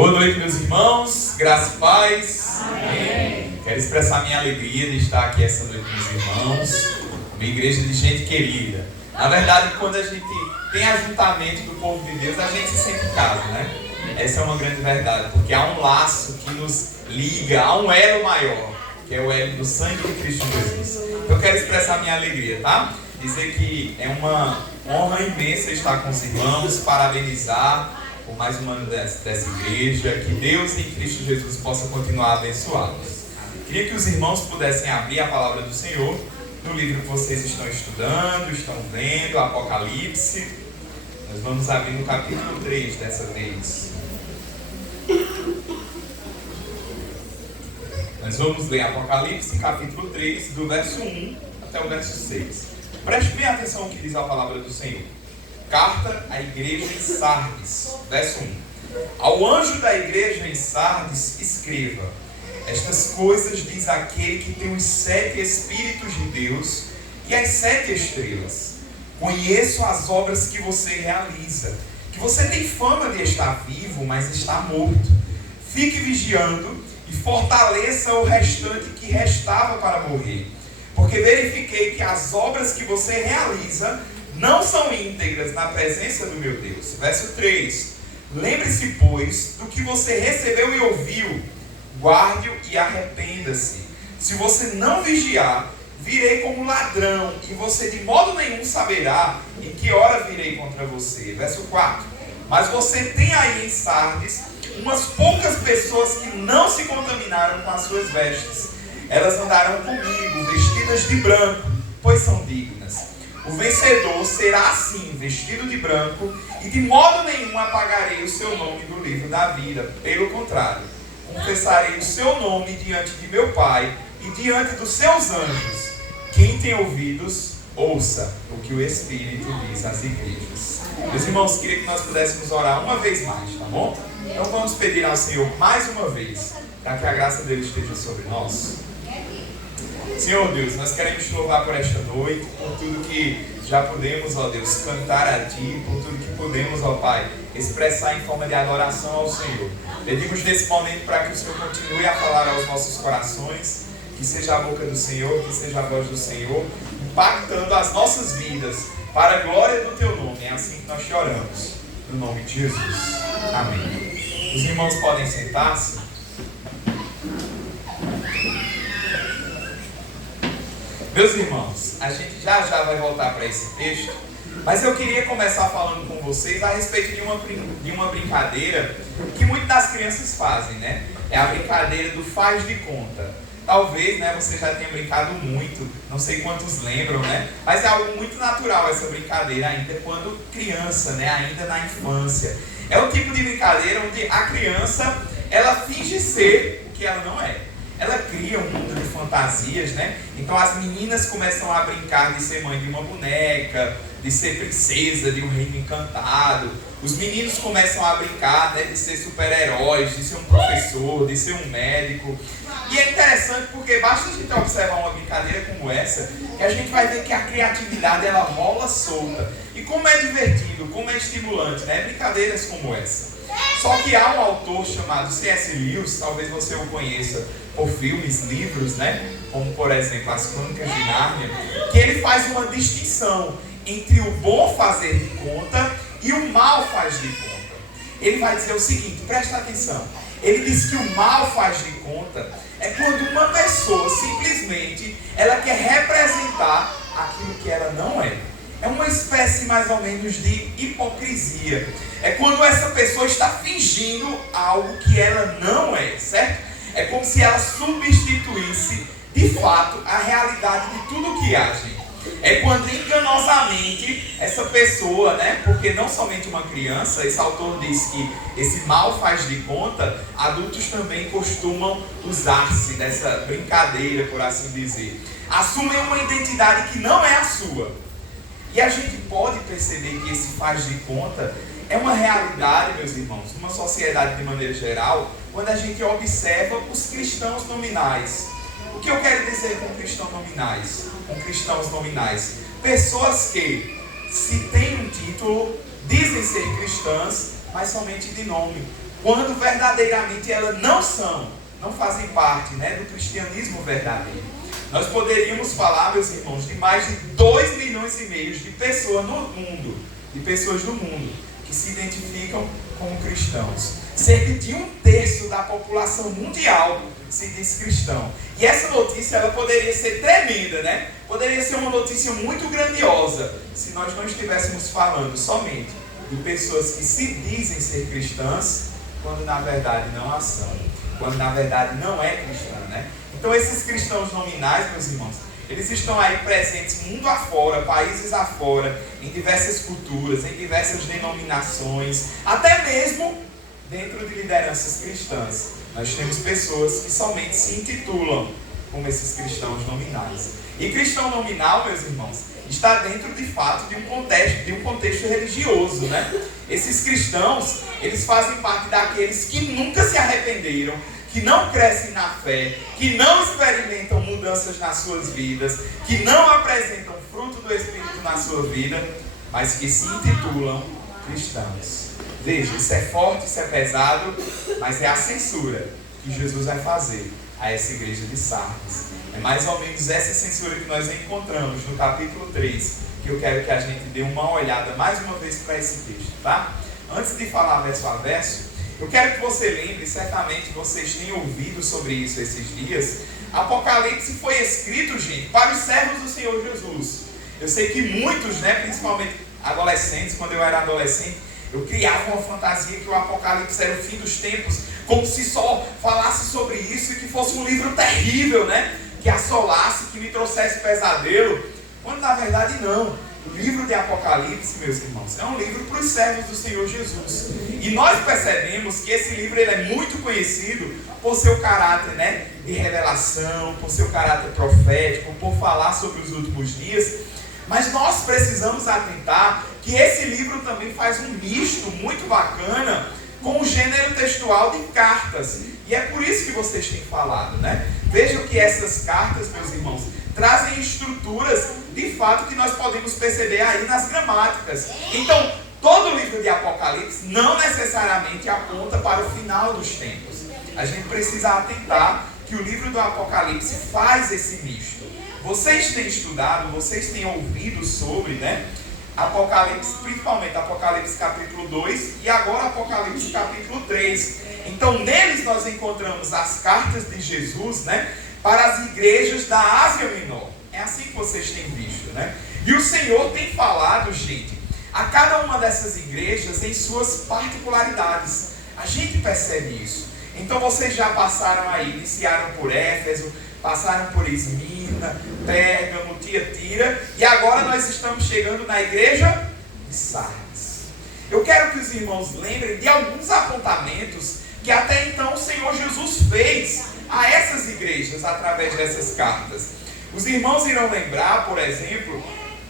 Boa noite, meus irmãos, graça e paz. Amém. Quero expressar minha alegria de estar aqui essa noite com os irmãos, uma igreja de gente querida. Na verdade, quando a gente tem ajuntamento do povo de Deus, a gente se sente em casa, né? Essa é uma grande verdade, porque há um laço que nos liga, há um elo maior, que é o elo do sangue de Cristo Jesus. Então eu quero expressar minha alegria, tá? Dizer que é uma honra imensa estar com os irmãos, parabenizar por mais um ano dessa igreja, que Deus em Cristo Jesus possa continuar a abençoá-los. Queria que os irmãos pudessem abrir a palavra do Senhor no livro que vocês estão estudando, estão lendo, Apocalipse. Nós vamos abrir no capítulo 3 dessa vez. Nós vamos ler Apocalipse, capítulo 3, do verso 1 até o verso 6. Preste bem atenção ao que diz a palavra do Senhor. Carta à igreja em Sardes, verso 1. Ao anjo da igreja em Sardes, escreva: estas coisas diz aquele que tem os 7 Espíritos de Deus e as 7 estrelas. Conheço as obras que você realiza, que você tem fama de estar vivo, mas está morto. Fique vigiando e fortaleça o restante que restava para morrer, porque verifiquei que as obras que você realiza não são íntegras na presença do meu Deus. Verso 3. Lembre-se, pois, do que você recebeu e ouviu, guarde-o e arrependa-se. Se você não vigiar, virei como ladrão, e você de modo nenhum saberá em que hora virei contra você. Verso 4. Mas você tem aí em Sardes umas poucas pessoas que não se contaminaram com as suas vestes. Elas andarão comigo, vestidas de branco, pois são dignas. O vencedor será assim, vestido de branco, e de modo nenhum apagarei o seu nome do livro da vida. Pelo contrário, confessarei o seu nome diante de meu Pai e diante dos seus anjos. Quem tem ouvidos, ouça o que o Espírito diz às igrejas. Meus irmãos, queria que nós pudéssemos orar uma vez mais, tá bom? Então vamos pedir ao Senhor mais uma vez, para que a graça dele esteja sobre nós. Senhor Deus, nós queremos te louvar por esta noite, por tudo que já podemos, ó Deus, cantar a Ti, por tudo que podemos, ó Pai, expressar em forma de adoração ao Senhor. Pedimos nesse momento para que o Senhor continue a falar aos nossos corações, que seja a boca do Senhor, que seja a voz do Senhor, impactando as nossas vidas para a glória do Teu nome. É assim que nós te oramos, no nome de Jesus. Amém. Os irmãos podem sentar-se. Meus irmãos, a gente já vai voltar para esse texto, mas eu queria começar falando com vocês a respeito de uma brincadeira que muitas das crianças fazem, né? É a brincadeira do faz de conta. Talvez, né, você já tenha brincado muito, não sei quantos lembram, né? Mas é algo muito natural essa brincadeira ainda quando criança, né? Ainda na infância. É o tipo de brincadeira onde a criança, ela finge ser o que ela não é. Ela cria um mundo de fantasias, né? Então as meninas começam a brincar de ser mãe de uma boneca, de ser princesa de um reino encantado. Os meninos começam a brincar, né, de ser super-heróis, de ser um professor, de ser um médico. E é interessante porque basta a gente observar uma brincadeira como essa, que a gente vai ver que a criatividade ela rola solta. E como é divertido, como é estimulante, né? Brincadeiras como essa. Só que há um autor chamado C.S. Lewis, talvez você o conheça por filmes, livros, né? Como por exemplo As Crônicas de Nárnia, que ele faz uma distinção entre o bom fazer de conta e o mal faz de conta. Ele vai dizer o seguinte, presta atenção. Ele diz que o mal faz de conta é quando uma pessoa simplesmente ela quer representar aquilo que ela não é. É uma espécie mais ou menos de hipocrisia. É quando essa pessoa está fingindo algo que ela não é, certo? É como se ela substituísse, de fato, a realidade de tudo que age. É quando enganosamente essa pessoa, né? Porque não somente uma criança, esse autor diz que esse mal faz de conta, adultos também costumam usar-se dessa brincadeira, por assim dizer. Assumem uma identidade que não é a sua. E a gente pode perceber que esse faz de conta é uma realidade, meus irmãos, numa sociedade de maneira geral, quando a gente observa os cristãos nominais. O que eu quero dizer com cristãos nominais? Com cristãos nominais. Pessoas que, se têm um título, dizem ser cristãs, mas somente de nome. quando verdadeiramente elas não fazem parte, né, do cristianismo verdadeiro. Nós poderíamos falar, meus irmãos, de mais de 2,5 milhões de pessoas no mundo, de pessoas do mundo, que se identificam como cristãos. Cerca de 1/3 da população mundial se diz cristão. E essa notícia, ela poderia ser tremenda, né? Poderia ser uma notícia muito grandiosa, se nós não estivéssemos falando somente de pessoas que se dizem ser cristãs, quando na verdade não a são, quando na verdade não é cristã, né? Então esses cristãos nominais, meus irmãos, eles estão aí presentes mundo afora, países afora, em diversas culturas, em diversas denominações, até mesmo dentro de lideranças cristãs. Nós temos pessoas que somente se intitulam como esses cristãos nominais. E cristão nominal, meus irmãos, está dentro de fato de um contexto religioso, né? Esses cristãos, eles fazem parte daqueles que nunca se arrependeram, que não crescem na fé, que não experimentam mudanças nas suas vidas, que não apresentam fruto do Espírito na sua vida, mas que se intitulam cristãos. Veja, isso é forte, isso é pesado, mas é a censura que Jesus vai fazer a essa igreja de Sardes. É mais ou menos essa censura que nós encontramos no capítulo 3, que eu quero que a gente dê uma olhada mais uma vez para esse texto, tá? Antes de falar verso a verso, eu quero que você lembre, certamente vocês têm ouvido sobre isso esses dias, Apocalipse foi escrito, gente, para os servos do Senhor Jesus. Eu sei que muitos, né, principalmente adolescentes, quando eu era adolescente, eu criava uma fantasia que o Apocalipse era o fim dos tempos, como se só falasse sobre isso e que fosse um livro terrível, né? Que assolasse, que me trouxesse pesadelo, quando na verdade não. O livro de Apocalipse, meus irmãos, é um livro para os servos do Senhor Jesus. E nós percebemos que esse livro ele é muito conhecido por seu caráter, né, de revelação, por seu caráter profético, por falar sobre os últimos dias. Mas nós precisamos atentar que esse livro também faz um misto muito bacana com o gênero textual de cartas. E é por isso que vocês têm falado, né? Vejam que essas cartas, meus irmãos, trazem estruturas, de fato, que nós podemos perceber aí nas gramáticas. Então, todo o livro de Apocalipse não necessariamente aponta para o final dos tempos. A gente precisa atentar que o livro do Apocalipse faz esse misto. Vocês têm estudado, vocês têm ouvido sobre, né? Apocalipse, principalmente Apocalipse capítulo 2 e agora Apocalipse capítulo 3. Então, neles nós encontramos as cartas de Jesus, né, para as igrejas da Ásia Menor. É assim que vocês têm visto, né? E o Senhor tem falado, gente, a cada uma dessas igrejas em suas particularidades. A gente percebe isso. Então, vocês já passaram aí, iniciaram por Éfeso, passaram por Esmirna, Pérgamo, Tiatira, e agora nós estamos chegando na igreja de Sardes. Eu quero que os irmãos lembrem de alguns apontamentos que até então o Senhor Jesus fez a essas igrejas através dessas cartas. Os irmãos irão lembrar, por exemplo,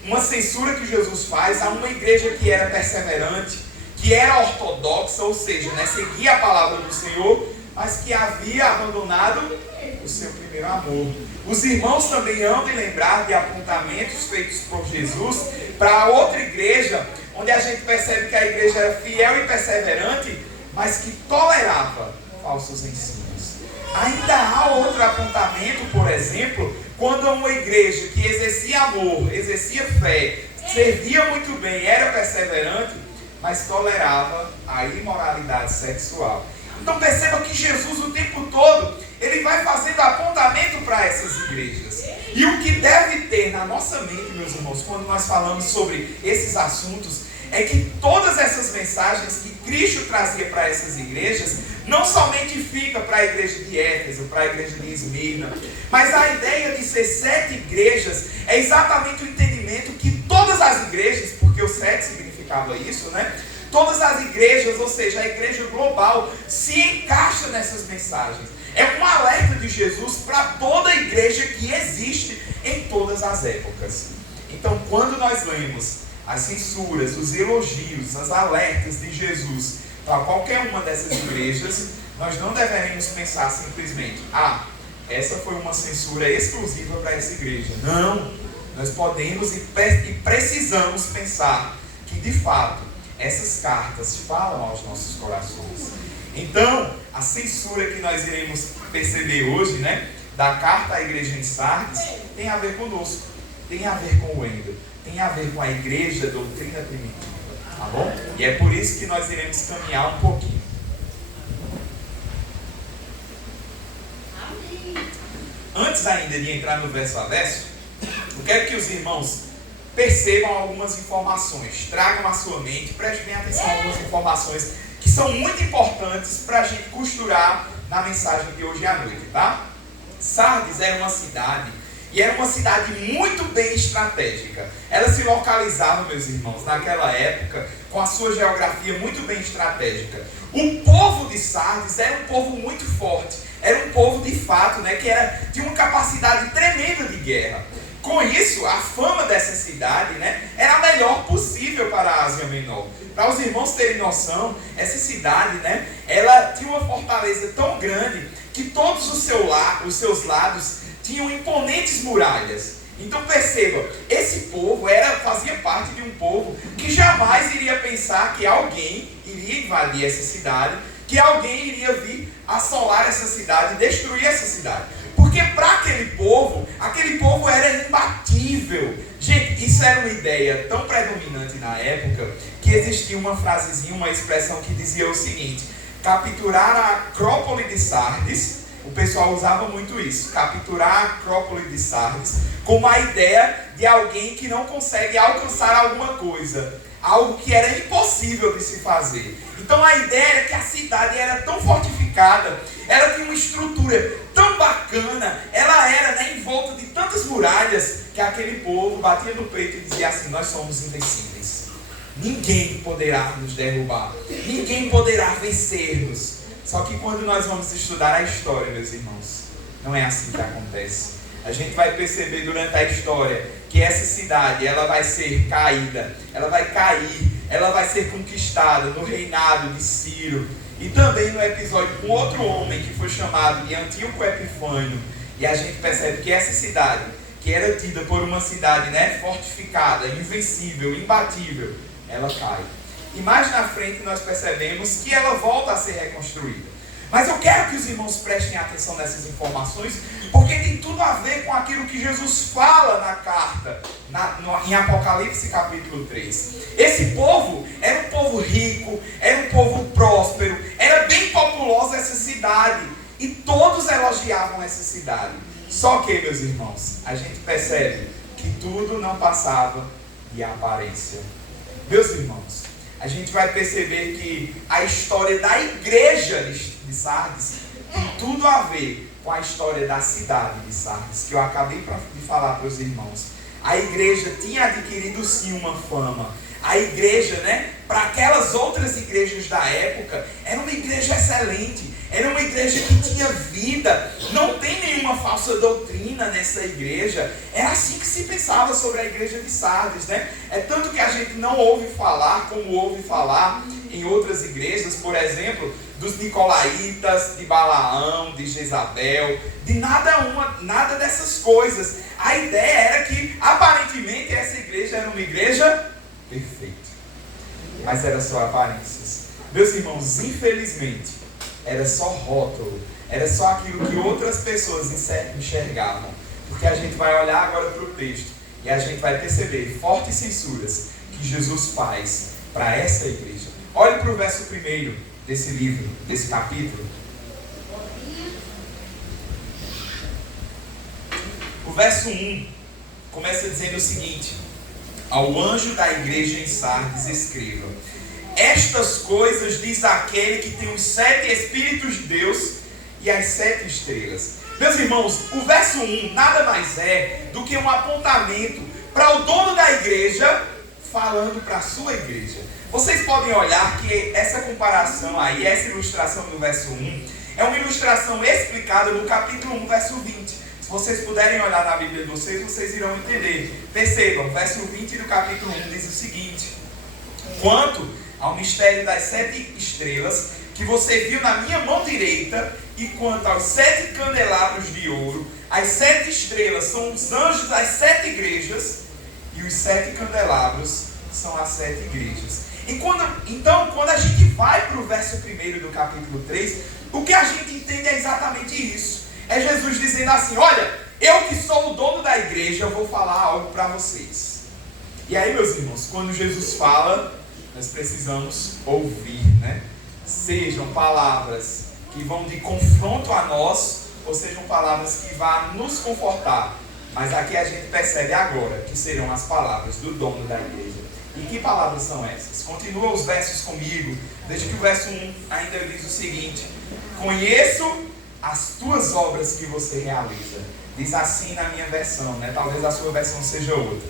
uma censura que Jesus faz a uma igreja que era perseverante, que era ortodoxa, ou seja, né, seguia a palavra do Senhor, mas que havia abandonado o seu primeiro amor. Os irmãos também hão de lembrar de apontamentos feitos por Jesus para outra igreja, onde a gente percebe que a igreja era fiel e perseverante, mas que tolerava falsos ensinos. Ainda há outro apontamento, por exemplo, quando uma igreja que exercia amor, exercia fé, servia muito bem, era perseverante, mas tolerava a imoralidade sexual. Então perceba que Jesus o tempo todo, ele vai fazendo apontamento para essas igrejas. E o que deve ter na nossa mente, meus irmãos, quando nós falamos sobre esses assuntos, é que todas essas mensagens que Cristo trazia para essas igrejas, não somente fica para a igreja de Éfeso, para a igreja de Esmirna, mas a ideia de ser 7 igrejas é exatamente o entendimento que todas as igrejas, porque o 7 significava isso, né? Todas as igrejas, ou seja, a igreja global, se encaixa nessas mensagens. É um alerta de Jesus para toda a igreja que existe em todas as épocas. Então, quando nós lemos as censuras, os elogios, as alertas de Jesus para qualquer uma dessas igrejas, nós não deveremos pensar simplesmente, essa foi uma censura exclusiva para essa igreja. Não, nós podemos e precisamos pensar que, de fato, essas cartas falam aos nossos corações. Então, a censura que nós iremos perceber hoje, né, da carta à igreja em Sardes, tem a ver conosco, tem a ver com o Wendel, tem a ver com a igreja doutrina primitiva, tá bom? E é por isso que nós iremos caminhar um pouquinho. Antes ainda de entrar no verso a verso, eu quero que os irmãos percebam algumas informações, tragam à sua mente, prestem bem atenção a algumas informações que são muito importantes para a gente costurar na mensagem de hoje à noite, tá? Sardes era uma cidade, e era uma cidade muito bem estratégica. Ela se localizava, meus irmãos, naquela época, com a sua geografia muito bem estratégica. O povo de Sardes era um povo muito forte, era um povo de fato, né, que tinha uma capacidade tremenda de guerra. Com isso, a fama dessa cidade, né, era a melhor possível para a Ásia Menor. Para os irmãos terem noção, essa cidade, né, ela tinha uma fortaleza tão grande que todos os seus lados tinham imponentes muralhas. Então perceba, esse povo fazia parte de um povo que jamais iria pensar que alguém iria invadir essa cidade, que alguém iria vir assolar essa cidade, destruir essa cidade. Porque para aquele povo era imbatível. Gente, isso era uma ideia tão predominante na época que existia uma frasezinha, uma expressão que dizia o seguinte: capturar a Acrópole de Sardes. O pessoal usava muito isso, capturar a Acrópole de Sardes, como a ideia de alguém que não consegue alcançar alguma coisa, algo que era impossível de se fazer. Então a ideia era que a cidade era tão fortificada, ela tinha uma estrutura tão bacana, ela era, né, envolta de tantas muralhas, que aquele povo batia no peito e dizia assim: nós somos invencíveis, ninguém poderá nos derrubar, ninguém poderá vencer-nos. Só que quando nós vamos estudar a história, meus irmãos, não é assim que acontece. A gente vai perceber durante a história que essa cidade, ela vai ser caída, ela vai cair, ela vai ser conquistada no reinado de Ciro. E também no episódio com outro homem que foi chamado de Antíoco Epifânio. E a gente percebe que essa cidade, que era tida por uma cidade, né, fortificada, invencível, imbatível, ela cai. E mais na frente nós percebemos que ela volta a ser reconstruída. Mas eu quero que os irmãos prestem atenção nessas informações, porque tem tudo a ver com aquilo que Jesus fala na carta, em Apocalipse capítulo 3. Esse povo era um povo rico, era um povo próspero, era bem populosa essa cidade, e todos elogiavam essa cidade. Só que, meus irmãos, a gente percebe que tudo não passava de aparência. Meus irmãos, a gente vai perceber que a história da igreja de Sardes tem tudo a ver com a história da cidade de Sardes, que eu acabei de falar para os irmãos. A igreja tinha adquirido sim uma fama. A igreja, né, para aquelas outras igrejas da época, era uma igreja excelente, era uma igreja que tinha vida, não tem nenhuma falsa doutrina nessa igreja. Era assim que se pensava sobre a igreja de Sardes, né? É tanto que a gente não ouve falar como ouve falar em outras igrejas, por exemplo, dos nicolaítas, de Balaão, de Jezabel, de nada dessas coisas. A ideia era que aparentemente essa igreja era uma igreja perfeita, mas era só aparências. Meus irmãos, infelizmente, era só rótulo, era só aquilo que outras pessoas enxergavam. Porque a gente vai olhar agora para o texto e a gente vai perceber fortes censuras que Jesus faz para essa igreja. Olhe para o verso 1 desse livro, desse capítulo. O verso 1 começa dizendo o seguinte: ao anjo da igreja em Sardes escreva: estas coisas diz aquele que tem os 7 Espíritos de Deus e as 7 estrelas. Meus irmãos, o verso 1 nada mais é do que um apontamento para o dono da igreja falando para a sua igreja. Vocês podem olhar que essa comparação aí, essa ilustração do verso 1, é uma ilustração explicada no capítulo 1, verso 20. Se vocês puderem olhar na Bíblia de vocês, vocês irão entender. Percebam, o verso 20 do capítulo 1 diz o seguinte: quanto ao mistério das 7 estrelas que você viu na minha mão direita, e quanto aos 7 candelabros de ouro, as 7 estrelas são os anjos das 7 igrejas, e os 7 candelabros são as 7 igrejas. Então, quando a gente vai para o verso 1 do capítulo 3, o que a gente entende é exatamente isso. É Jesus dizendo assim: olha, eu que sou o dono da igreja, eu vou falar algo para vocês. E aí, meus irmãos, quando Jesus fala, nós precisamos ouvir, né? Sejam palavras que vão de confronto a nós, ou sejam palavras que vão nos confortar. Mas aqui a gente percebe agora que serão as palavras do dono da igreja. E que palavras são essas? Continua os versos comigo. Desde que o verso 1 ainda diz o seguinte: conheço as tuas obras que você realiza. Diz assim na minha versão, né? Talvez a sua versão seja outra.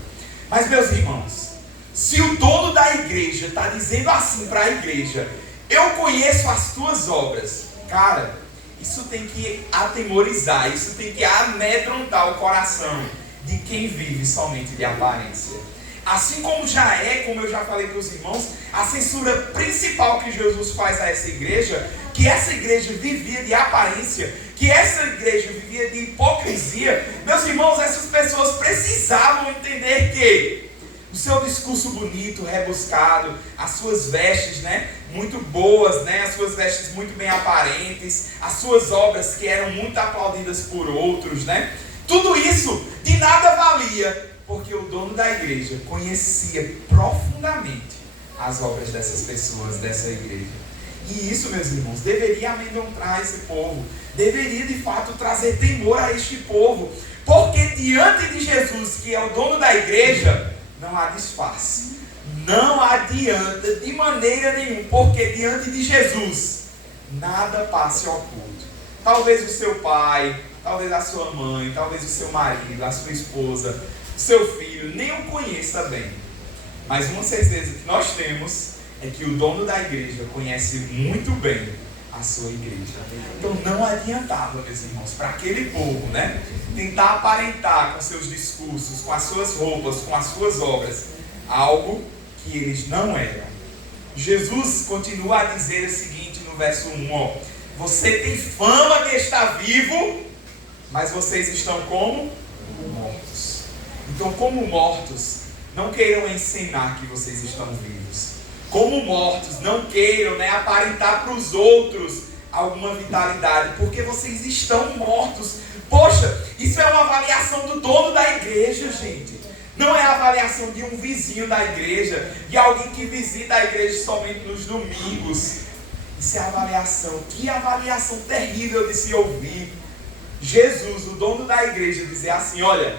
Mas, meus irmãos, se o dono da igreja está dizendo assim para a igreja: eu conheço as tuas obras, cara, isso tem que atemorizar, isso tem que amedrontar o coração de quem vive somente de aparência. Assim como como eu já falei para os irmãos, a censura principal que Jesus faz a essa igreja, que essa igreja vivia de aparência, que essa igreja vivia de hipocrisia. Meus irmãos, essas pessoas precisavam entender que o seu discurso bonito, rebuscado, as suas vestes, né, muito boas, né, as suas vestes muito bem aparentes, as suas obras que eram muito aplaudidas por outros, né, tudo isso de nada valia, porque o dono da igreja conhecia profundamente as obras dessas pessoas, dessa igreja. E isso, meus irmãos, deveria amedrontar esse povo, deveria de fato trazer temor a este povo, porque diante de Jesus, que é o dono da igreja, não há disfarce, não adianta de maneira nenhuma, porque diante de Jesus, nada passe oculto. Talvez o seu pai, talvez a sua mãe, talvez o seu marido, a sua esposa, o seu filho, nem o conheça bem. Mas uma certeza que nós temos é que o dono da igreja conhece muito bem a sua igreja. Então não adiantava, meus irmãos, para aquele povo, né, tentar aparentar com seus discursos, com as suas roupas, com as suas obras, algo que eles não eram. Jesus continua a dizer o seguinte no verso 1, ó: você tem fama de estar vivo, mas vocês estão como mortos. Então, como mortos, não queiram ensinar que vocês estão vivos. Como mortos, não queiram, né, aparentar para os outros alguma vitalidade, porque vocês estão mortos. Poxa, isso é uma avaliação do dono da igreja, gente. Não é a avaliação de um vizinho da igreja, de alguém que visita a igreja somente nos domingos. Isso é avaliação. Que avaliação terrível de se ouvir. Jesus, o dono da igreja, dizer assim: olha,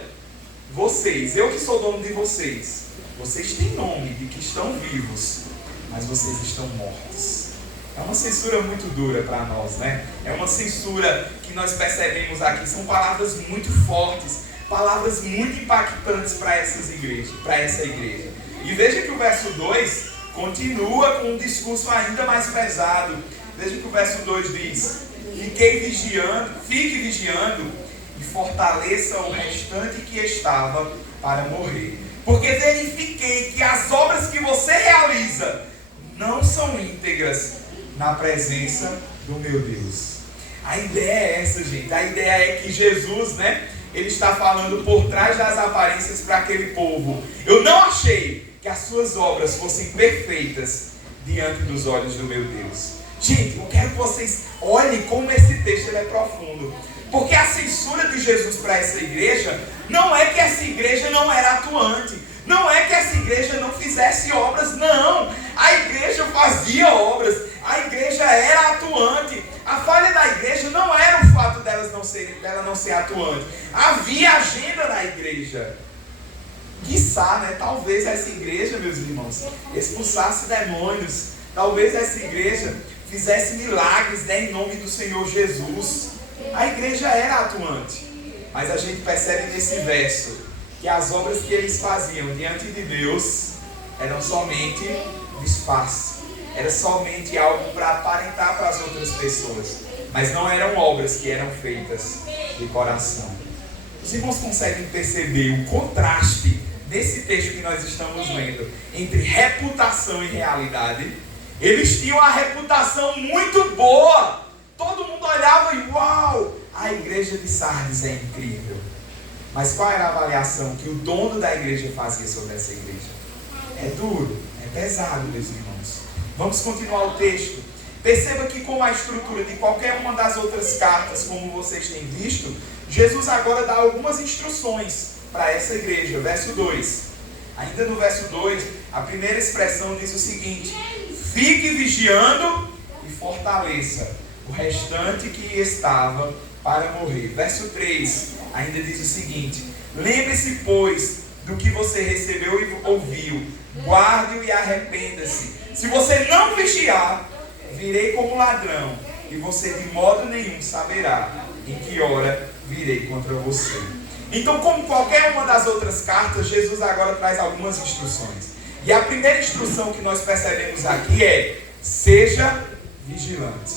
vocês, eu que sou dono de vocês, vocês têm nome de que estão vivos, mas vocês estão mortos. É uma censura muito dura para nós, né? É uma censura que nós percebemos aqui. São palavras muito fortes, palavras muito impactantes para essa igreja. E veja que o verso 2 continua com um discurso ainda mais pesado. Veja que o verso 2 diz: fique vigiando e fortaleça o restante que estava para morrer. Porque verifiquei que as obras que você realiza não são íntegras na presença do meu Deus. A ideia é essa, gente. A ideia é que Jesus, né, ele está falando por trás das aparências para aquele povo. Eu não achei que as suas obras fossem perfeitas diante dos olhos do meu Deus. Gente, eu quero que vocês olhem como esse texto ele é profundo. Porque a censura de Jesus para essa igreja não é que essa igreja não era atuante. Não é que essa igreja não fizesse obras, não. A igreja fazia obras. A igreja era atuante. A falha da igreja não era o fato dela não ser atuante. Havia agenda na igreja. Quiçá, né? Talvez essa igreja, meus irmãos, expulsasse demônios. Talvez essa igreja fizesse milagres, né, em nome do Senhor Jesus. A igreja era atuante. Mas a gente percebe nesse verso que as obras que eles faziam diante de Deus eram somente disfarce. Era somente algo para aparentar para as outras pessoas. Mas não eram obras que eram feitas de coração. Os irmãos conseguem perceber o contraste nesse texto que nós estamos lendo entre reputação e realidade? Eles tinham a reputação muito boa. Todo mundo olhava e uau, a igreja de Sardes é incrível. Mas qual era a avaliação que o dono da igreja fazia sobre essa igreja? É duro, É pesado, meus irmãos. Vamos continuar o texto. Perceba que, como a estrutura de qualquer uma das outras cartas, como vocês têm visto, Jesus agora dá algumas instruções para essa igreja. Verso 2. Ainda no verso 2, a primeira expressão diz o seguinte: fique vigiando e fortaleça o restante que estava para morrer. Verso 3 ainda diz o seguinte: lembre-se, pois, do que você recebeu e ouviu, guarde-o e arrependa-se. Se você não vigiar, virei como ladrão, e você de modo nenhum saberá em que hora virei contra você. Então, como qualquer uma das outras cartas, Jesus agora traz algumas instruções. E a primeira instrução que nós percebemos aqui é: seja vigilante.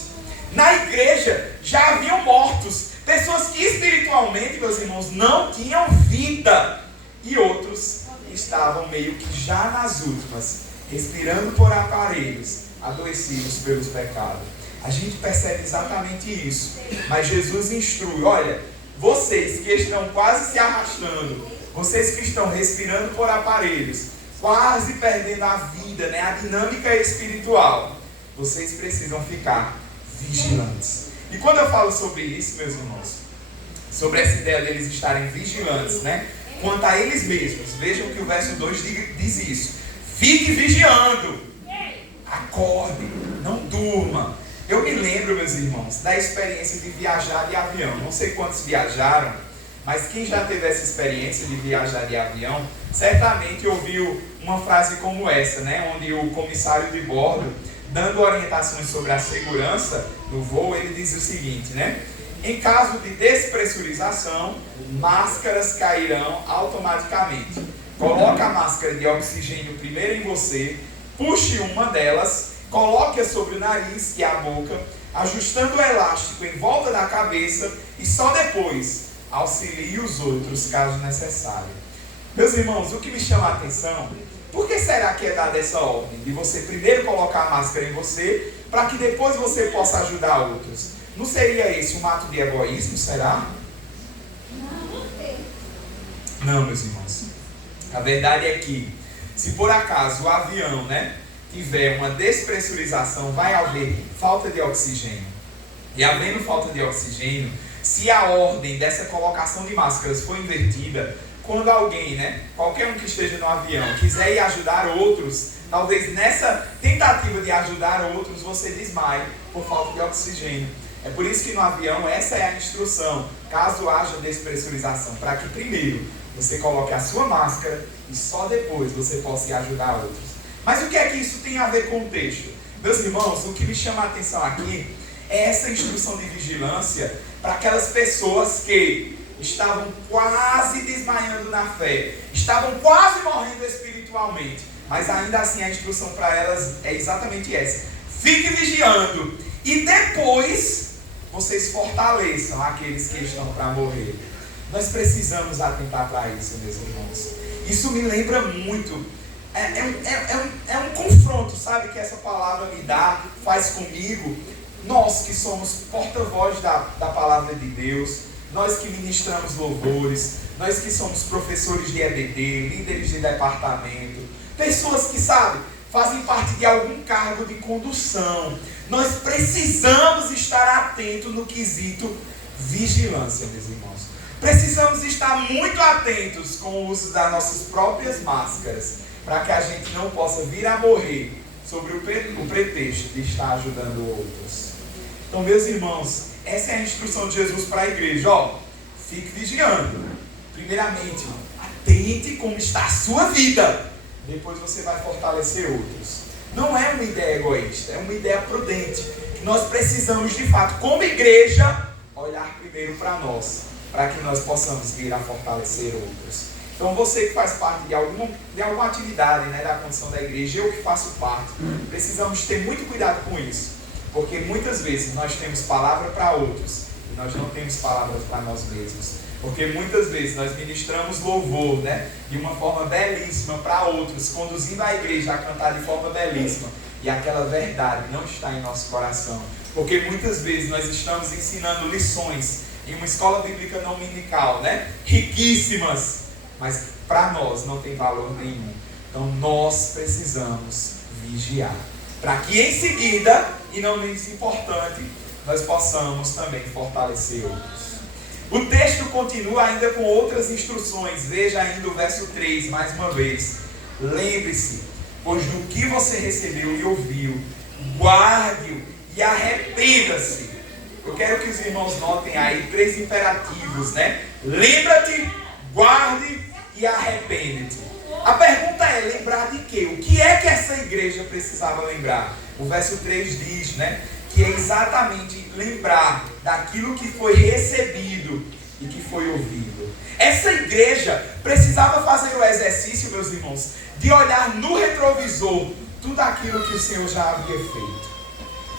Na igreja já haviam mortos, pessoas que espiritualmente, meus irmãos, não tinham vida. E outros estavam meio que já nas últimas, respirando por aparelhos, adoecidos pelos pecados. A gente percebe exatamente isso. Mas Jesus instrui: olha, vocês que estão quase se arrastando, vocês que estão respirando por aparelhos, quase perdendo a vida, a dinâmica espiritual, vocês precisam ficar vigilantes. E quando eu falo sobre isso, meus irmãos, sobre essa ideia deles estarem vigilantes, quanto a eles mesmos, vejam que o verso 2 diz isso: fique vigiando, acorde, não durma. Eu me lembro, meus irmãos, da experiência de viajar de avião. Não sei quantos viajaram, mas quem já teve essa experiência de viajar de avião, certamente ouviu uma frase como essa, onde o comissário de bordo, dando orientações sobre a segurança no voo, ele diz o seguinte, em caso de despressurização, máscaras cairão automaticamente. Coloque a máscara de oxigênio primeiro em você, puxe uma delas, coloque-a sobre o nariz e a boca, ajustando o elástico em volta da cabeça e só depois auxilie os outros, caso necessário. Meus irmãos, o que me chama a atenção, por que será que é dada essa ordem de você primeiro colocar a máscara em você, para que depois você possa ajudar outros? Não seria esse um ato de egoísmo, será? Não, meus irmãos. A verdade é que, se por acaso o avião, tiver uma despressurização, vai haver falta de oxigênio. E havendo falta de oxigênio, se a ordem dessa colocação de máscaras for invertida, quando alguém, qualquer um que esteja no avião, quiser ir ajudar outros, talvez nessa tentativa de ajudar outros, você desmaie por falta de oxigênio. É por isso que no avião essa é a instrução, caso haja despressurização, para que primeiro você coloque a sua máscara e só depois você possa ir ajudar outros. Mas o que é que isso tem a ver com o texto? Meus irmãos, o que me chama a atenção aqui é essa instrução de vigilância para aquelas pessoas que estavam quase desmaiando na fé, estavam quase morrendo espiritualmente, mas ainda assim a instrução para elas é exatamente essa: fique vigiando e depois vocês fortaleçam aqueles que estão para morrer. Nós precisamos atentar para isso, meus irmãos. Isso me lembra muito. É um confronto, sabe, que essa palavra me dá, faz comigo. Nós que somos porta-voz da palavra de Deus, nós que ministramos louvores, nós que somos professores de EBD, líderes de departamento, pessoas que, sabe, fazem parte de algum cargo de condução. Nós precisamos estar atentos no quesito vigilância, meus irmãos. Precisamos estar muito atentos com o uso das nossas próprias máscaras, para que a gente não possa vir a morrer sobre o pretexto de estar ajudando outros. Então, meus irmãos, essa é a instrução de Jesus para a igreja. Fique vigiando. Primeiramente, atente como está a sua vida. Depois você vai fortalecer outros. Não é uma ideia egoísta, é uma ideia prudente. Que nós precisamos, de fato, como igreja, olhar primeiro para nós, para que nós possamos vir a fortalecer outros. Então você que faz parte de alguma atividade, da condição da igreja, eu que faço parte, precisamos ter muito cuidado com isso, porque muitas vezes nós temos palavra para outros e nós não temos palavras para nós mesmos, porque muitas vezes nós ministramos louvor, de uma forma belíssima para outros, conduzindo a igreja a cantar de forma belíssima, e aquela verdade não está em nosso coração, porque muitas vezes nós estamos ensinando lições em uma escola bíblica dominical, riquíssimas, mas para nós não tem valor nenhum. Então nós precisamos vigiar, para que em seguida, e não menos importante, nós possamos também fortalecer outros. O texto continua ainda com outras instruções. Veja ainda o verso 3, mais uma vez. Lembre-se, pois do que você recebeu e ouviu, guarde-o e arrependa-se. Eu quero que os irmãos notem aí 3 imperativos, né? Lembra-te, guarde e arrepende-te. A pergunta é, lembrar de quê? O que é que essa igreja precisava lembrar? O verso 3 diz, né? Que é exatamente lembrar daquilo que foi recebido e que foi ouvido. Essa igreja precisava fazer o exercício, meus irmãos, de olhar no retrovisor tudo aquilo que o Senhor já havia feito.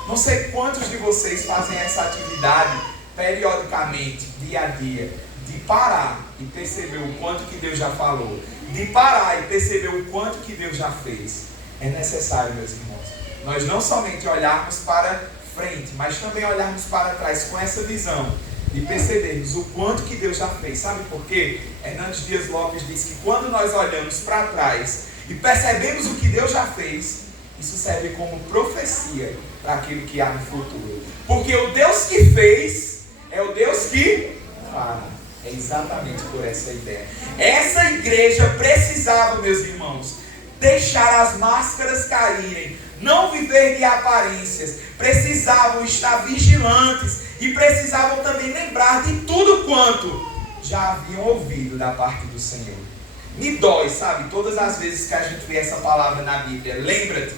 Não sei quantos de vocês fazem essa atividade periodicamente, dia a dia, de parar e perceber o quanto que Deus já falou, de parar e perceber o quanto que Deus já fez. É necessário, meus irmãos, nós não somente olharmos para frente, mas também olharmos para trás com essa visão e percebermos o quanto que Deus já fez. Sabe por quê? Hernandes Dias Lopes diz que quando nós olhamos para trás e percebemos o que Deus já fez, isso serve como profecia para aquilo que há no futuro. Porque o Deus que fez é o Deus que fará. É exatamente por essa ideia. Essa igreja precisava, meus irmãos, deixar as máscaras caírem, não viver de aparências, precisavam estar vigilantes e precisavam também lembrar de tudo quanto já haviam ouvido da parte do Senhor. Me dói, sabe, todas as vezes que a gente vê essa palavra na Bíblia, lembra-te,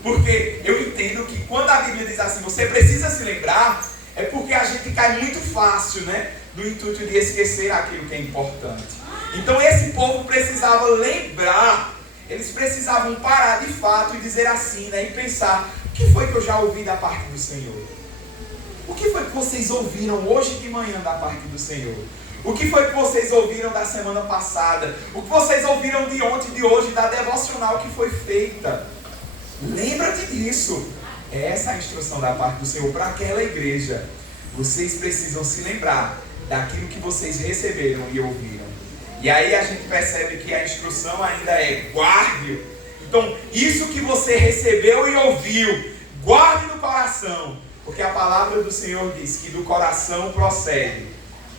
porque eu entendo que quando a Bíblia diz assim, você precisa se lembrar, é porque a gente cai muito fácil, né, no intuito de esquecer aquilo que é importante. Então esse povo precisava lembrar. Eles precisavam parar de fato e dizer assim, né? E pensar, o que foi que eu já ouvi da parte do Senhor? O que foi que vocês ouviram hoje de manhã da parte do Senhor? O que foi que vocês ouviram da semana passada? O que vocês ouviram de ontem, de hoje, da devocional que foi feita? Lembra-te disso. Essa é a instrução da parte do Senhor para aquela igreja. Vocês precisam se lembrar daquilo que vocês receberam e ouviram. E aí a gente percebe que a instrução ainda é guarde. Então, isso que você recebeu e ouviu, guarde no coração. Porque a palavra do Senhor diz que do coração procede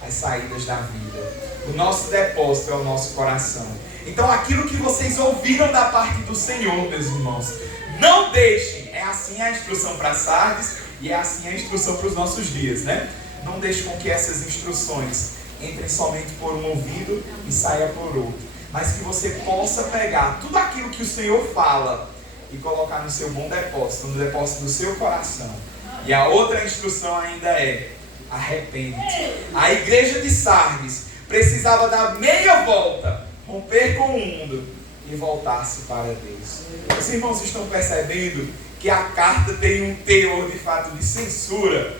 as saídas da vida. O nosso depósito é o nosso coração. Então, aquilo que vocês ouviram da parte do Senhor, meus irmãos, não deixem. É assim a instrução para Sardes e é assim a instrução para os nossos dias, né? Não deixe com que essas instruções entrem somente por um ouvido e saia por outro, mas que você possa pegar tudo aquilo que o Senhor fala e colocar no seu bom depósito, no depósito do seu coração. E a outra instrução ainda é: arrepende-te. A igreja de Sardes precisava dar meia volta, romper com o mundo e voltar-se para Deus. Os irmãos estão percebendo que a carta tem um teor de fato de censura.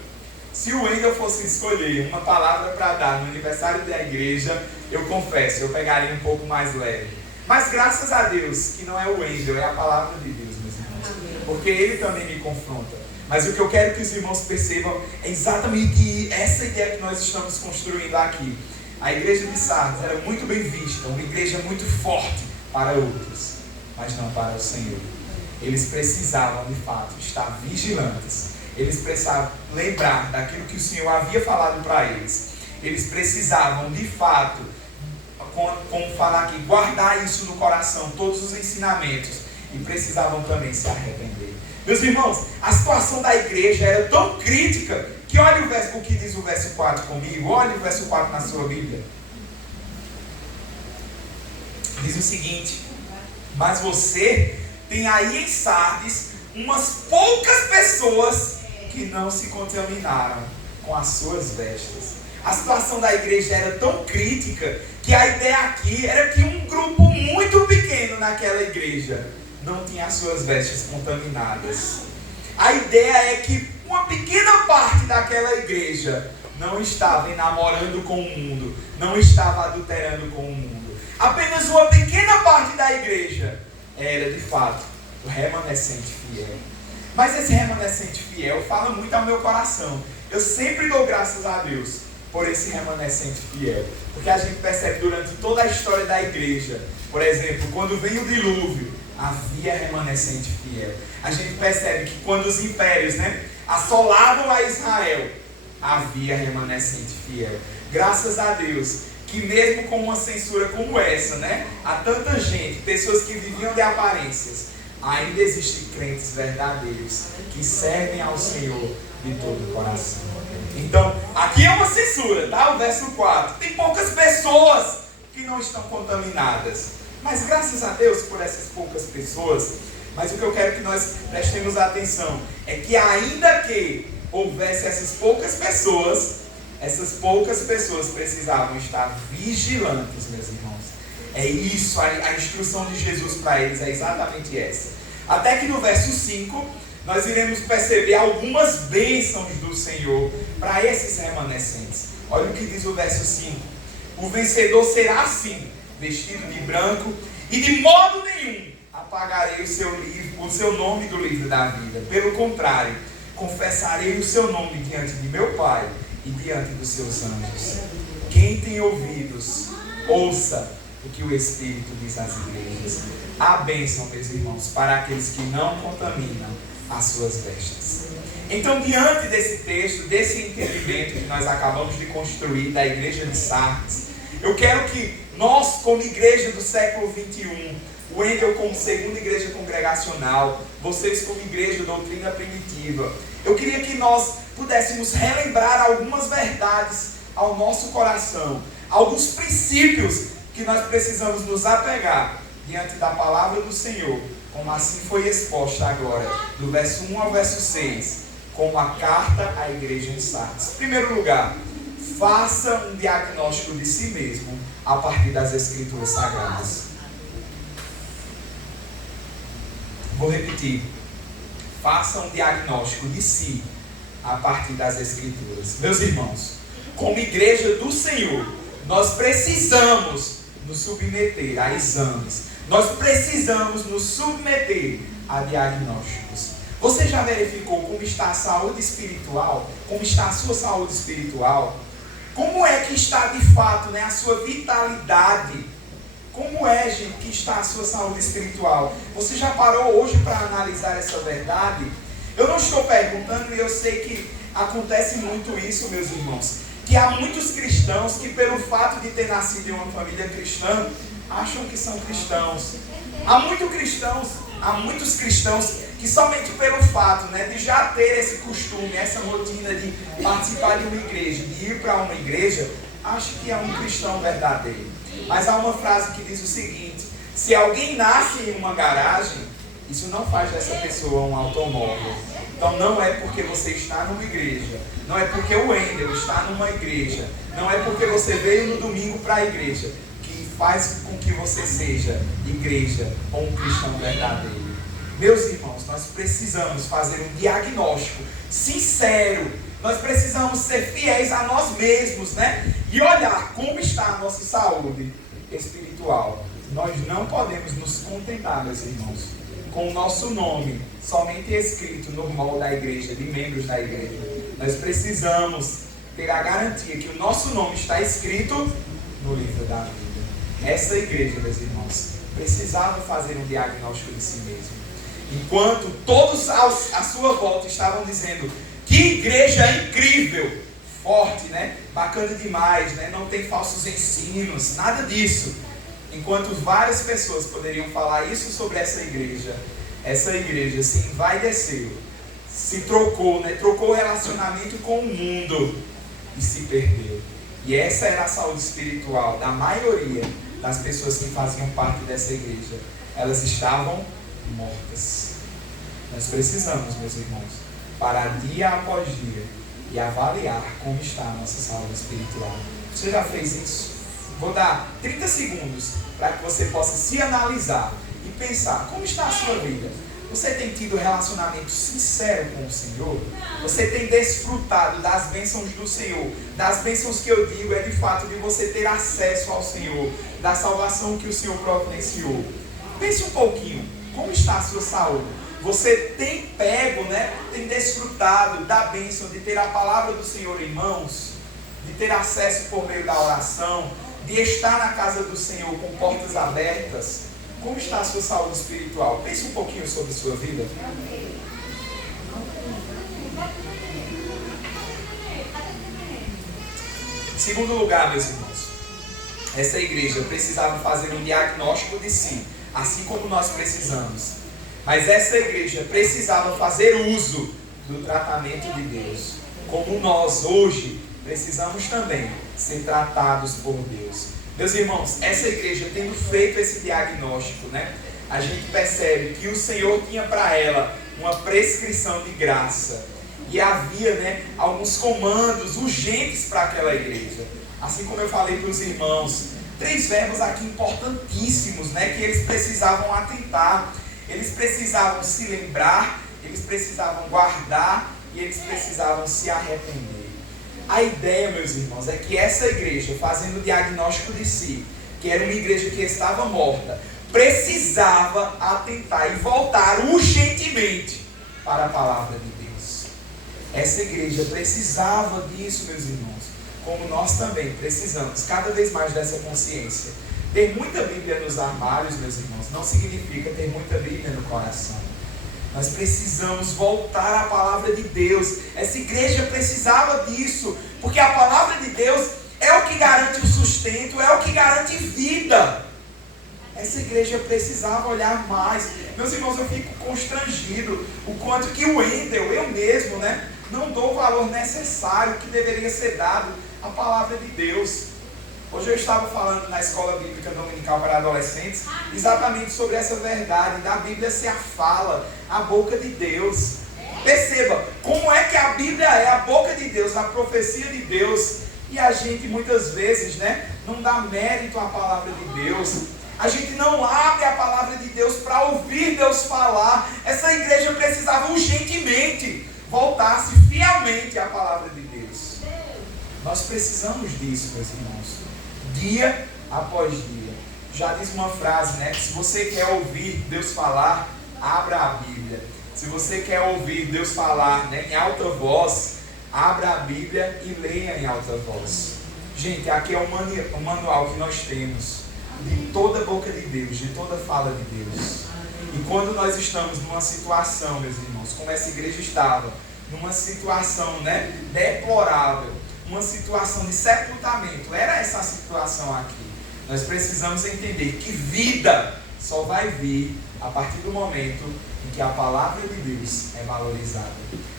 Se o Wendel fosse escolher uma palavra para dar no aniversário da igreja, eu confesso, eu pegaria um pouco mais leve. Mas graças a Deus que não é o Wendel, é a palavra de Deus, meus irmãos. Porque ele também me confronta. Mas o que eu quero que os irmãos percebam é exatamente essa ideia que nós estamos construindo aqui. A igreja de Sardes era muito bem vista, uma igreja muito forte para outros, mas não para o Senhor. Eles precisavam, de fato, estar vigilantes. Eles precisavam lembrar daquilo que o Senhor havia falado para eles. Eles precisavam, de fato, como falar aqui, guardar isso no coração, todos os ensinamentos. E precisavam também se arrepender. Meus irmãos, a situação da igreja era tão crítica que olha o que diz o verso 4 comigo. Olha o verso 4 na sua Bíblia. Diz o seguinte: mas você tem aí em Sardes umas poucas pessoas que não se contaminaram com as suas vestes. A situação da igreja era tão crítica que a ideia aqui era que um grupo muito pequeno naquela igreja não tinha as suas vestes contaminadas. A ideia é que uma pequena parte daquela igreja não estava namorando com o mundo, não estava adulterando com o mundo. Apenas uma pequena parte da igreja era de fato o remanescente fiel. Mas esse remanescente fiel fala muito ao meu coração. Eu sempre dou graças a Deus por esse remanescente fiel. Porque a gente percebe durante toda a história da igreja, por exemplo, quando vem o dilúvio, havia remanescente fiel. A gente percebe que quando os impérios, assolavam a Israel, havia remanescente fiel. Graças a Deus, que mesmo com uma censura como essa, há tanta gente, pessoas que viviam de aparências, ainda existem crentes verdadeiros que servem ao Senhor de todo o coração. Então, aqui é uma censura, tá? O verso 4. Tem poucas pessoas que não estão contaminadas. Mas graças a Deus por essas poucas pessoas. Mas o que eu quero que nós prestemos atenção é que ainda que houvesse essas poucas pessoas precisavam estar vigilantes, meus irmãos. É isso, a instrução de Jesus para eles é exatamente essa. Até que no verso 5, nós iremos perceber algumas bênçãos do Senhor para esses remanescentes. Olha o que diz o verso 5. O vencedor será assim, vestido de branco, e de modo nenhum apagarei o seu nome do livro da vida. Pelo contrário, confessarei o seu nome diante de meu Pai e diante dos seus anjos. Quem tem ouvidos, ouça o que o Espírito diz às igrejas. A bênção, meus irmãos, para aqueles que não contaminam as suas vestes. Então, diante desse texto, desse entendimento que nós acabamos de construir da igreja de Sardes, eu quero que nós, como igreja do século 21, o Wendel como segunda igreja congregacional, vocês como igreja doutrina primitiva, eu queria que nós pudéssemos relembrar algumas verdades ao nosso coração, alguns princípios que nós precisamos nos apegar diante da palavra do Senhor, como assim foi exposta agora, do verso 1 ao verso 6, como a carta à igreja de Sardes. Em primeiro lugar, faça um diagnóstico de si mesmo a partir das Escrituras Sagradas. Vou repetir. Faça um diagnóstico de si a partir das Escrituras. Meus irmãos, como igreja do Senhor, nós precisamos nos submeter a exames. Nós precisamos nos submeter a diagnósticos. Você já verificou como está a saúde espiritual? Como está a sua saúde espiritual? Como é que está de fato, a sua vitalidade? Como é, gente, que está a sua saúde espiritual? Você já parou hoje para analisar essa verdade? Eu não estou perguntando, e eu sei que acontece muito isso, meus irmãos, que há muitos cristãos que, pelo fato de ter nascido em uma família cristã, acham que são cristãos. Há muitos cristãos que somente pelo fato, de já ter esse costume, essa rotina de participar de uma igreja, de ir para uma igreja, acham que é um cristão verdadeiro. Mas há uma frase que diz o seguinte: se alguém nasce em uma garagem, isso não faz dessa pessoa um automóvel. Então não é porque você está numa igreja, não é porque o Wendel está numa igreja, não é porque você veio no domingo para a igreja, que faz com que você seja igreja ou um cristão verdadeiro. Meus irmãos, nós precisamos fazer um diagnóstico sincero. Nós precisamos ser fiéis a nós mesmos, e olhar como está a nossa saúde espiritual. Nós não podemos nos contentar, meus irmãos, com o nosso nome somente escrito no rol da igreja, de membros da igreja. Nós precisamos ter a garantia que o nosso nome está escrito no livro da vida. Essa igreja, meus irmãos, precisava fazer um diagnóstico de si mesmo. Enquanto todos à sua volta estavam dizendo: que igreja incrível, forte, bacana demais, não tem falsos ensinos, nada disso. Enquanto várias pessoas poderiam falar isso sobre essa igreja se envaideceu, se trocou, trocou o relacionamento com o mundo e se perdeu. E essa era a saúde espiritual da maioria das pessoas que faziam parte dessa igreja. Elas estavam mortas. Nós precisamos, meus irmãos, parar dia após dia e avaliar como está a nossa saúde espiritual. Você já fez isso? Vou dar 30 segundos para que você possa se analisar e pensar como está a sua vida. Você tem tido relacionamento sincero com o Senhor? Você tem desfrutado das bênçãos do Senhor? Das bênçãos que eu digo é de fato de você ter acesso ao Senhor, da salvação que o Senhor providenciou. Pense um pouquinho, como está a sua saúde? Você tem pego, tem desfrutado da bênção de ter a palavra do Senhor em mãos? de ter acesso por meio da oração, de estar na casa do Senhor com portas abertas. Como está a sua saúde espiritual? Pense um pouquinho sobre a sua vida. Em segundo lugar, meus irmãos, essa igreja precisava fazer um diagnóstico de si, assim como nós precisamos. Mas essa igreja precisava fazer uso do tratamento de Deus, como nós hoje precisamos também ser tratados por Deus. Meus irmãos, essa igreja tendo feito esse diagnóstico, né, a gente percebe que o Senhor tinha para ela uma prescrição de graça. E havia, né, alguns comandos urgentes para aquela igreja. Assim como eu falei para os irmãos, 3 verbos aqui importantíssimos, né, que eles precisavam atentar. Eles precisavam se lembrar, eles precisavam guardar e eles precisavam se arrepender. A ideia, meus irmãos, é que essa igreja, fazendo o diagnóstico de si, que era uma igreja que estava morta, precisava atentar e voltar urgentemente para a palavra de Deus. Essa igreja precisava disso, meus irmãos, como nós também precisamos cada vez mais dessa consciência. Ter muita Bíblia nos armários, meus irmãos, não significa ter muita Bíblia no coração. Nós precisamos voltar à palavra de Deus. Essa igreja precisava disso, porque a palavra de Deus é o que garante o sustento, é o que garante vida. Essa igreja precisava olhar mais. Meus irmãos, eu fico constrangido o quanto que o Wendel, eu mesmo, né, não dou o valor necessário que deveria ser dado à palavra de Deus. Hoje eu estava falando na escola bíblica dominical para adolescentes exatamente sobre essa verdade da Bíblia ser a fala, a boca de Deus. Perceba como é que a Bíblia é a boca de Deus, a profecia de Deus, e a gente muitas vezes, né, não dá mérito à palavra de Deus. A gente não abre a palavra de Deus para ouvir Deus falar. Essa igreja precisava urgentemente voltar-se fielmente à palavra de Deus. Nós precisamos disso, meus irmãos, dia após dia. Já diz uma frase, né, que se você quer ouvir Deus falar, abra a Bíblia. Se você quer ouvir Deus falar, né, em alta voz, abra a Bíblia e leia em alta voz. Gente, aqui é o manual que nós temos de toda a boca de Deus, de toda a fala de Deus. E quando nós estamos numa situação, meus irmãos, como essa igreja estava, numa situação, né, deplorável, uma situação de sepultamento, era essa a situação aqui. Nós precisamos entender que vida só vai vir a partir do momento em que a palavra de Deus é valorizada.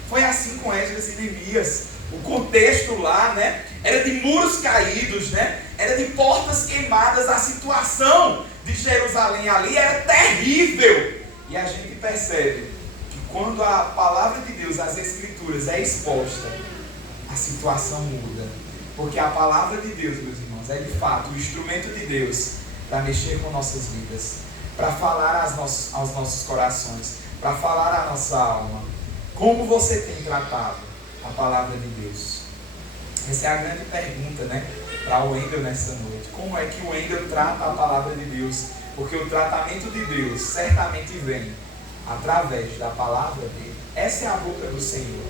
Foi assim com Esdras e Neemias. O contexto lá, né, era de muros caídos, né, era de portas queimadas. A situação de Jerusalém ali era terrível. E a gente percebe que quando a palavra de Deus, as Escrituras, é exposta, a situação muda. Porque a palavra de Deus, meus irmãos, é de fato o instrumento de Deus para mexer com nossas vidas, para falar aos nossos corações, para falar à nossa alma. Como você tem tratado a palavra de Deus? Essa é a grande pergunta, né, para o Wendel nessa noite. Como é que o Wendel trata a palavra de Deus? Porque o tratamento de Deus certamente vem através da palavra dele. Essa é a boca do Senhor.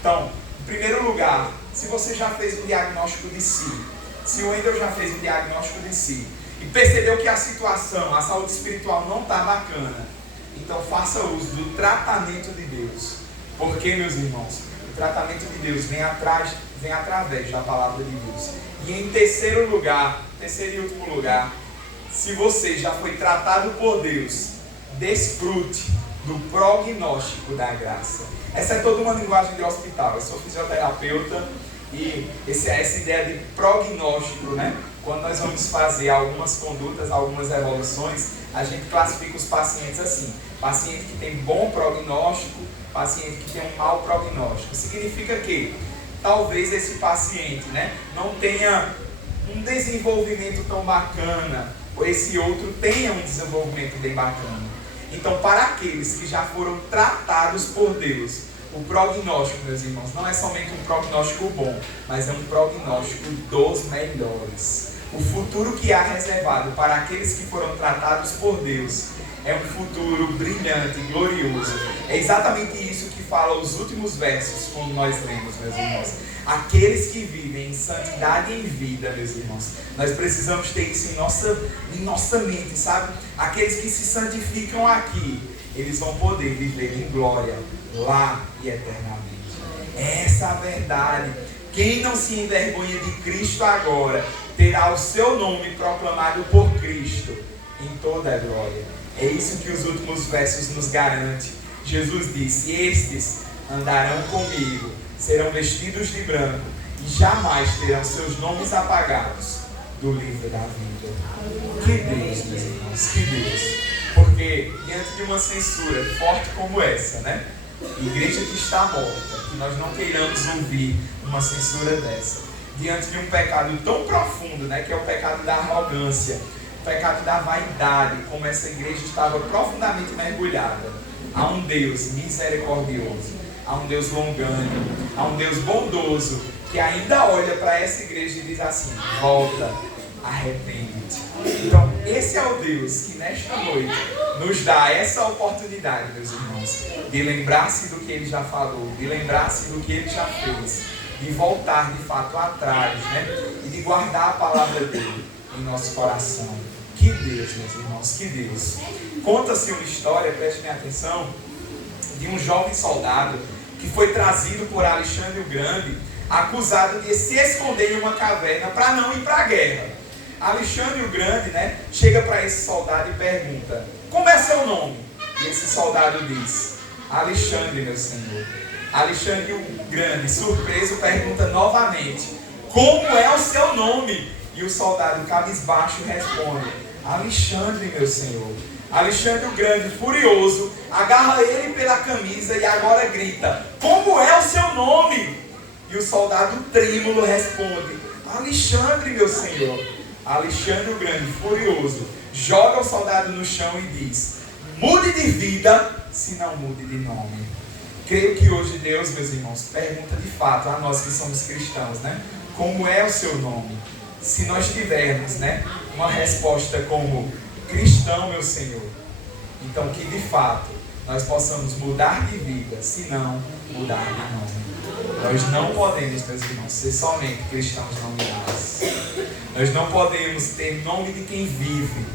Então, em primeiro lugar, se você já fez um diagnóstico de si, se o Wendel já fez um diagnóstico de si e percebeu que a situação, a saúde espiritual não está bacana, então faça uso do tratamento de Deus. Porque, meus irmãos, o tratamento de Deus vem através da palavra de Deus. E em terceiro e último lugar, se você já foi tratado por Deus, desfrute do prognóstico da graça. Essa é toda uma linguagem de hospital. Eu sou fisioterapeuta e essa ideia de prognóstico, né? Quando nós vamos fazer algumas condutas, algumas evoluções, a gente classifica os pacientes assim: paciente que tem bom prognóstico, paciente que tem um mau prognóstico. Significa que talvez esse paciente, né, não tenha um desenvolvimento tão bacana, ou esse outro tenha um desenvolvimento bem bacana. Então, para aqueles que já foram tratados por Deus, o prognóstico, meus irmãos, não é somente um prognóstico bom, mas é um prognóstico dos melhores. O futuro que há reservado para aqueles que foram tratados por Deus é um futuro brilhante, glorioso. É exatamente isso que fala os últimos versos, como nós lemos, meus irmãos. Aqueles que vivem em santidade e em vida, meus irmãos. Nós precisamos ter isso em nossa mente, sabe? Aqueles que se santificam aqui, eles vão poder viver em glória lá e eternamente. Essa é a verdade. Quem não se envergonha de Cristo agora, terá o seu nome proclamado por Cristo em toda a glória. É isso que os últimos versos nos garantem. Jesus disse: estes andarão comigo, serão vestidos de branco e jamais terão seus nomes apagados do livro da vida. Que Deus, meus irmãos, que Deus. Porque diante de uma censura forte como essa, né? Igreja que está morta, que nós não queiramos ouvir uma censura dessa. Diante de um pecado tão profundo, né? Que é o pecado da arrogância, o pecado da vaidade, como essa igreja estava profundamente mergulhada. Há um Deus misericordioso, há um Deus longânimo, há um Deus bondoso, que ainda olha para essa igreja e diz assim: volta, arrepende-te. Então, esse é o Deus que nesta noite nos dá essa oportunidade, meus irmãos, de lembrar-se do que Ele já falou, de lembrar-se do que Ele já fez, de voltar de fato atrás, né? E de guardar a palavra dele em nosso coração. Que Deus, meus irmãos, que Deus. Conta-se uma história, prestem atenção, de um jovem soldado que foi trazido por Alexandre o Grande, acusado de se esconder em uma caverna para não ir para a guerra. Alexandre o Grande, né, chega para esse soldado e pergunta: como é seu nome? E esse soldado diz: Alexandre, meu senhor. Alexandre o Grande, surpreso, pergunta novamente: como é o seu nome? E o soldado cabisbaixo responde: Alexandre, meu senhor. Alexandre o Grande, furioso, agarra ele pela camisa e agora grita: como é o seu nome? E o soldado trêmulo responde: Alexandre, meu senhor. Alexandre o Grande, furioso, joga o soldado no chão e diz: mude de vida, se não mude de nome. Creio que hoje Deus, meus irmãos, pergunta de fato a nós que somos cristãos, né? Como é o seu nome? Se nós tivermos, né, uma resposta como cristão, meu Senhor, então que de fato nós possamos mudar de vida, se não mudar de nome. Nós não podemos, meus irmãos, ser somente cristãos nominais. Nós não podemos ter nome de quem vive,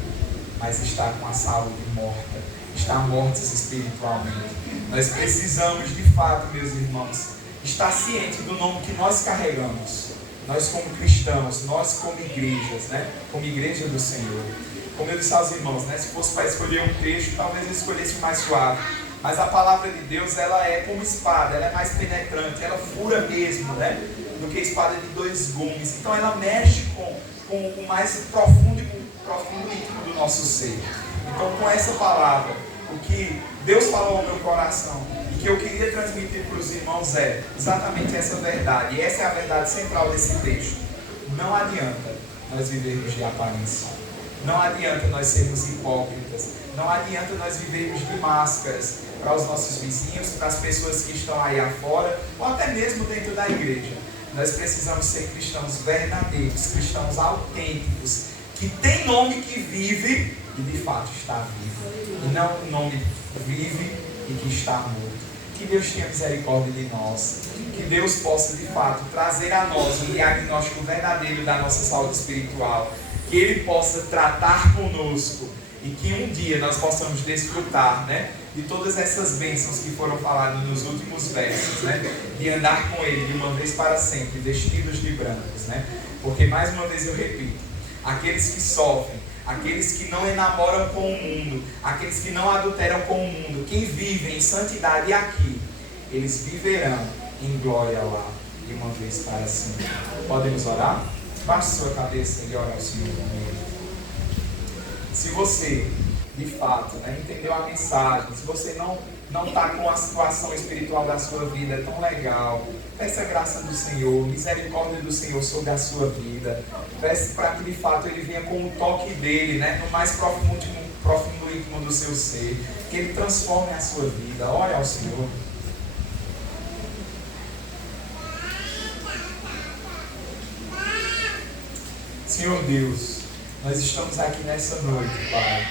mas está com a saúde morta, está mortos espiritualmente. Nós precisamos, de fato, meus irmãos, estar cientes do nome que nós carregamos. Nós como cristãos, nós como igrejas, né? Como igreja do Senhor. Como eu disse aos irmãos, né? Se fosse para escolher um trecho, talvez eu escolhesse o mais suave. Mas a palavra de Deus, ela é como espada, ela é mais penetrante, ela fura mesmo, né? Do que espada de dois gumes. Então ela mexe com o mais profundo íntimo do nosso ser. Então, com essa palavra, o que Deus falou ao meu coração e que eu queria transmitir para os irmãos é exatamente essa verdade. E essa é a verdade central desse texto. Não adianta nós vivermos de aparência. Não adianta nós sermos hipócritas. Não adianta nós vivermos de máscaras para os nossos vizinhos, para as pessoas que estão aí afora, ou até mesmo dentro da igreja. Nós precisamos ser cristãos verdadeiros, cristãos autênticos, que tem nome que vive e de fato está vivo. E não um nome que vive e que está morto. Que Deus tenha misericórdia de nós. Que Deus possa de fato trazer a nós um diagnóstico verdadeiro da nossa saúde espiritual. Que Ele possa tratar conosco e que um dia nós possamos desfrutar, né, de todas essas bênçãos que foram faladas nos últimos versos, né, de andar com Ele de uma vez para sempre, vestidos de brancos, né, porque mais uma vez eu repito, aqueles que sofrem, aqueles que não enamoram com o mundo, aqueles que não adulteram com o mundo, quem vive em santidade aqui, eles viverão em glória lá, de uma vez para sempre. Podemos orar? Baixe sua cabeça e ore ao Senhor comigo. Se você, de fato, né, entendeu a mensagem, se você não está com a situação espiritual da sua vida tão legal, peça a graça do Senhor, misericórdia do Senhor sobre a sua vida. Peça para que, de fato, Ele venha com o toque dEle, né, no mais profundo íntimo do seu ser, que Ele transforme a sua vida. Ore ao Senhor. Senhor Deus, nós estamos aqui nessa noite, Pai,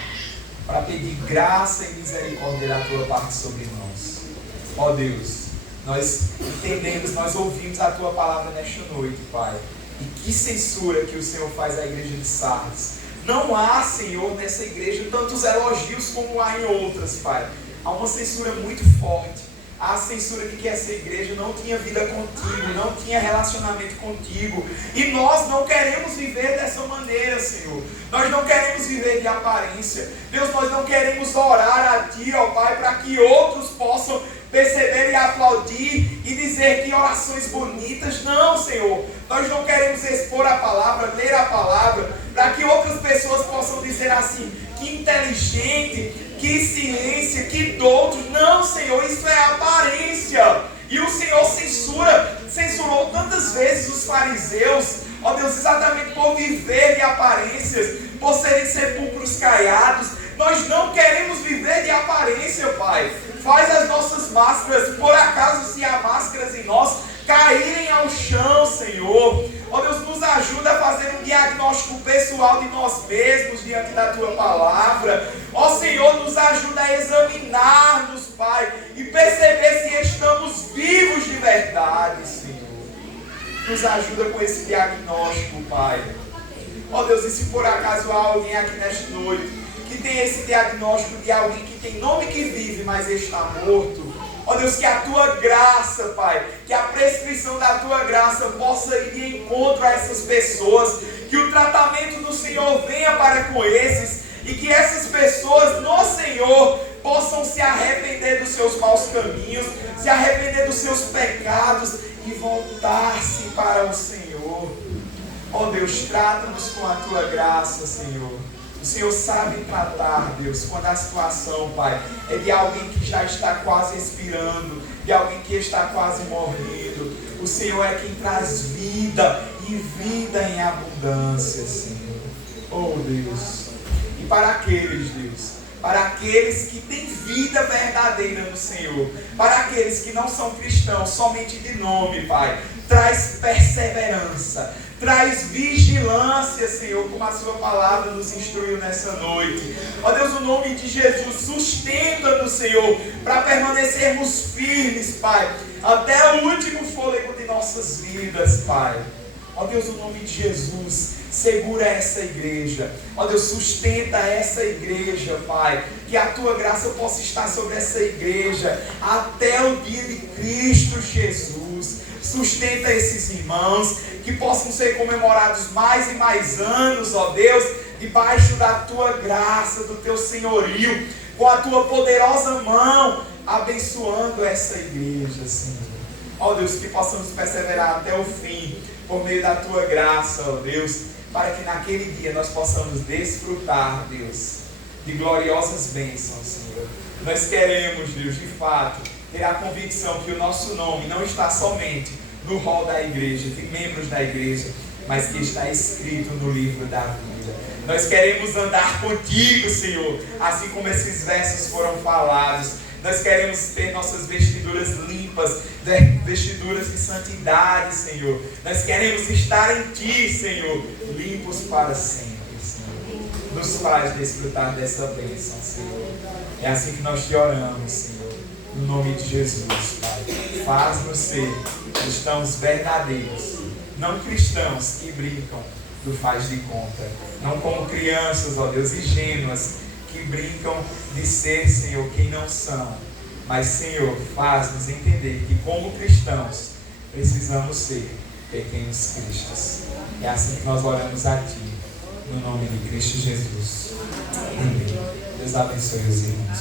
para pedir graça e misericórdia da Tua parte sobre nós. Ó Deus, Nós entendemos, nós ouvimos a Tua palavra nesta noite, Pai. E que censura que o Senhor faz à igreja de Sardes. Não há, Senhor, nessa igreja tantos elogios como há em outras, Pai. Há uma censura muito forte. Há a censura de que essa igreja não tinha vida contigo, não tinha relacionamento contigo. E nós não queremos viver dessa maneira, Senhor. Nós não queremos viver de aparência. Deus, nós não queremos orar a Ti, ó Pai, para que outros possam perceber e aplaudir e dizer que orações bonitas. Não, Senhor. Nós não queremos expor a palavra, ler a palavra, para que outras pessoas possam dizer assim: que inteligente, que ciência, que doutos. Não, Senhor, isso é aparência. E o Senhor censurou tantas vezes os fariseus, ó Deus, exatamente por viver de aparências, por serem sepulcros caiados. Nós não queremos viver de aparência, Pai. Faz as nossas máscaras, por acaso se há máscaras em nós, caírem ao chão, Senhor. Ó Deus, nos ajuda a fazer um diagnóstico pessoal de nós mesmos diante da Tua palavra. Ó Senhor, nos ajuda a examinar-nos, Pai, e perceber se estamos vivos de verdade, Senhor. Nos ajuda com esse diagnóstico, Pai. Ó Deus, e se por acaso há alguém aqui nesta noite que tem esse diagnóstico de alguém que tem nome que vive, mas está morto, ó Deus, que a Tua graça, Pai, que a prescrição da Tua graça possa ir de encontro a essas pessoas, que o tratamento do Senhor venha para com esses, e que essas pessoas no Senhor possam se arrepender dos seus maus caminhos, se arrepender dos seus pecados e voltar-se para o Senhor. Ó Deus, trata-nos com a Tua graça, Senhor. O Senhor sabe tratar, Deus, quando a situação, Pai, é de alguém que já está quase expirando, de alguém que está quase morrendo. O Senhor é quem traz vida e vida em abundância, Senhor. Oh, Deus. E para aqueles, Deus, para aqueles que têm vida verdadeira no Senhor, para aqueles que não são cristãos, somente de nome, Pai, traz perseverança, traz vigilância, Senhor, como a Sua palavra nos instruiu nessa noite. Ó Deus, o nome de Jesus, sustenta-nos, Senhor, para permanecermos firmes, Pai, até o último fôlego de nossas vidas, Pai. Ó Deus, o nome de Jesus, segura essa igreja. Ó Deus, sustenta essa igreja, Pai. Que a Tua graça possa estar sobre essa igreja até o dia de Cristo Jesus. Sustenta esses irmãos, que possam ser comemorados mais e mais anos, ó Deus, debaixo da Tua graça, do Teu senhorio, com a Tua poderosa mão, abençoando essa igreja, Senhor. Ó Deus, que possamos perseverar até o fim, por meio da Tua graça, ó Deus, para que naquele dia nós possamos desfrutar, Deus, de gloriosas bênçãos, Senhor. Nós queremos, Deus, de fato, ter a convicção que o nosso nome não está somente no rol da igreja, de membros da igreja, mas que está escrito no livro da vida. Nós queremos andar contigo, Senhor, assim como esses versos foram falados. Nós queremos ter nossas vestiduras limpas, vestiduras de santidade, Senhor. Nós queremos estar em Ti, Senhor, limpos para sempre, Senhor. Nos faz desfrutar dessa bênção, Senhor. É assim que nós te oramos, Senhor. No nome de Jesus, Pai. Faz-nos ser cristãos verdadeiros, não cristãos que brincam do faz de conta, não como crianças, ó Deus, ingênuas, que brincam de ser, Senhor, quem não são. Mas, Senhor, faz-nos entender que como cristãos precisamos ser pequenos cristos. É assim que nós oramos a Ti, no nome de Cristo Jesus. Amém. Deus abençoe os irmãos.